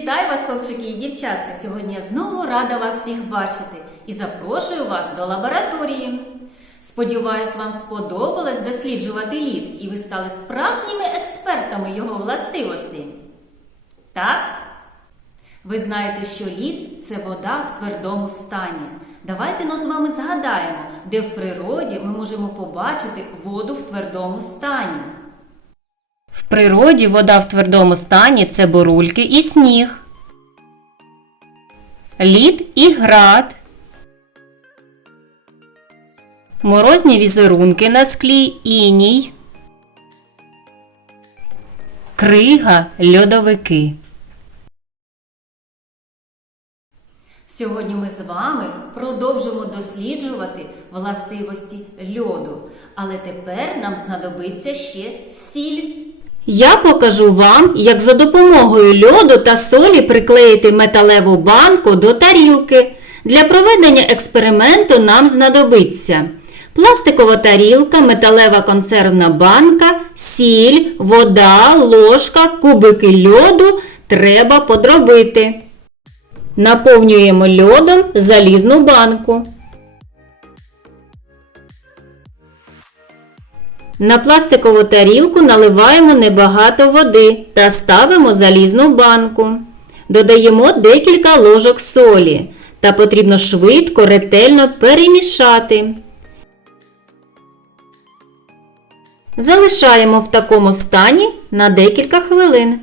Вітаю вас, хлопчики і дівчатка! Сьогодні я знову рада вас всіх бачити і запрошую вас до лабораторії. Сподіваюсь, вам сподобалось досліджувати лід, і ви стали справжніми експертами його властивостей. Так? Ви знаєте, що лід це вода в твердому стані. Давайте ну з вами згадаємо, де в природі ми можемо побачити воду в твердому стані. В природі вода в твердому стані це бурульки і сніг, лід і град, морозні візерунки на склі, іній, крига, льодовики. Сьогодні ми з вами продовжимо досліджувати властивості льоду, але тепер нам знадобиться ще сіль. Я покажу вам, як за допомогою льоду та солі приклеїти металеву банку до тарілки. Для проведення експерименту нам знадобиться пластикова тарілка, металева консервна банка, сіль, вода, ложка, кубики льоду треба подробити. Наповнюємо льодом залізну банку. На пластикову тарілку наливаємо небагато води та ставимо залізну банку. Додаємо декілька ложок солі та потрібно швидко, ретельно перемішати. Залишаємо в такому стані на декілька хвилин.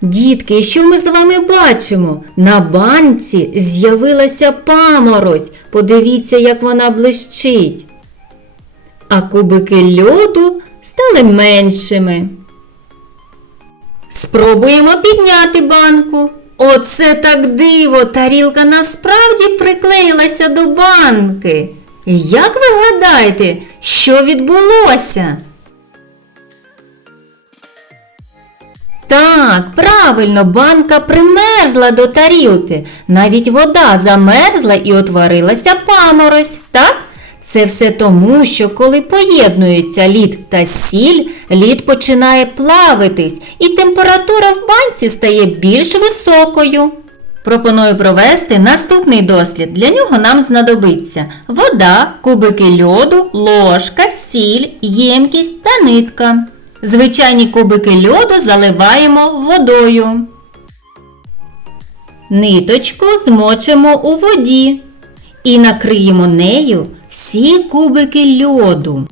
Дітки, що ми з вами бачимо? На банці з'явилася паморозь. Подивіться, як вона блищить. А кубики льоду стали меншими. Спробуємо підняти банку. Оце так диво! Тарілка насправді приклеїлася до банки. Як ви гадаєте, що відбулося? Так, правильно, банка примерзла до тарілки. Навіть вода замерзла і утворилася паморозь, так? Це все тому, що коли поєднуються лід та сіль, лід починає плавитись, і температура в банці стає більш високою. Пропоную провести наступний дослід. Для нього нам знадобиться вода, кубики льоду, ложка, сіль, ємкість та нитка. Звичайні кубики льоду заливаємо водою. Ниточку змочимо у воді і накриємо нею всі кубики льоду.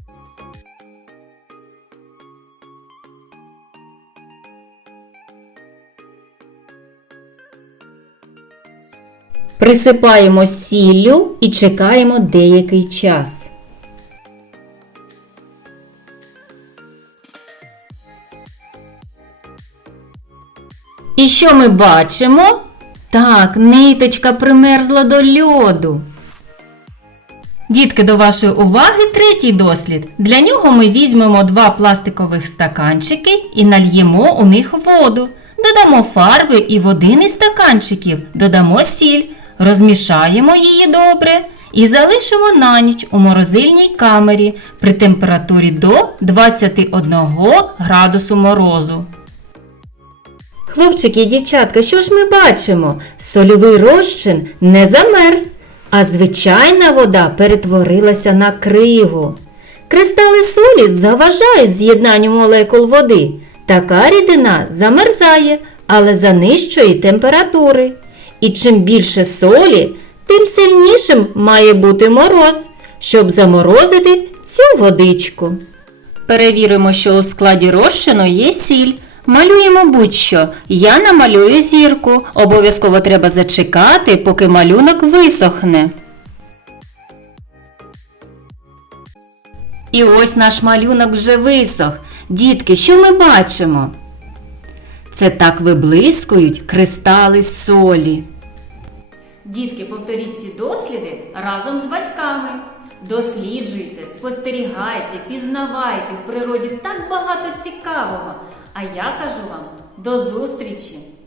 Присипаємо сіллю і чекаємо деякий час. І що ми бачимо? Так, ниточка примерзла до льоду. Дітки, до вашої уваги третій дослід. Для нього ми візьмемо два пластикових стаканчики і нальємо у них воду. Додамо фарби і в один із стаканчиків додамо сіль, розмішаємо її добре і залишимо на ніч у морозильній камері при температурі до 21 градусу морозу. Хлопчики і дівчатка, що ж ми бачимо? Сольовий розчин не замерз, а звичайна вода перетворилася на кригу. Кристали солі заважають з'єднанню молекул води. Така рідина замерзає, але за нижчої температури. І чим більше солі, тим сильнішим має бути мороз, щоб заморозити цю водичку. Перевіримо, що у складі розчину є сіль. Малюємо будь-що. Я намалюю зірку. Обов'язково треба зачекати, поки малюнок висохне. І ось наш малюнок вже висох. Дітки, що ми бачимо? Це так виблискують кристали солі. Дітки, повторіть ці досліди разом з батьками. Досліджуйте, спостерігайте, пізнавайте в природі так багато цікавого. А я кажу вам до зустрічі!